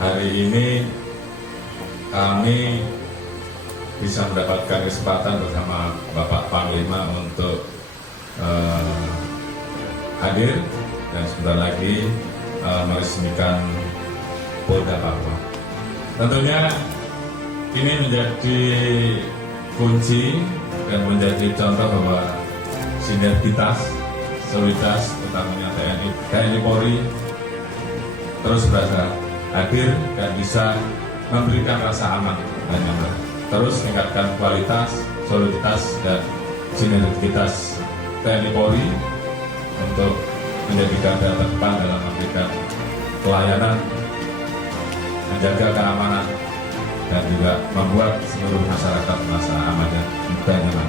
hari ini kami bisa mendapatkan kesempatan bersama Bapak Panglima untuk hadir dan sebentar lagi meresmikan Polda Papua. Tentunya ini menjadi kunci dan menjadi contoh bahwa sinergitas, soliditas, utamanya TNI Polri terus berasa hadir dan bisa memberikan rasa aman dan nyaman. Terus meningkatkan kualitas, soliditas, dan sinergitas TNI Polri untuk menjadi garda terdepan dalam memberikan pelayanan, menjaga keamanan, dan juga membuat seluruh masyarakat merasa aman dan nyaman.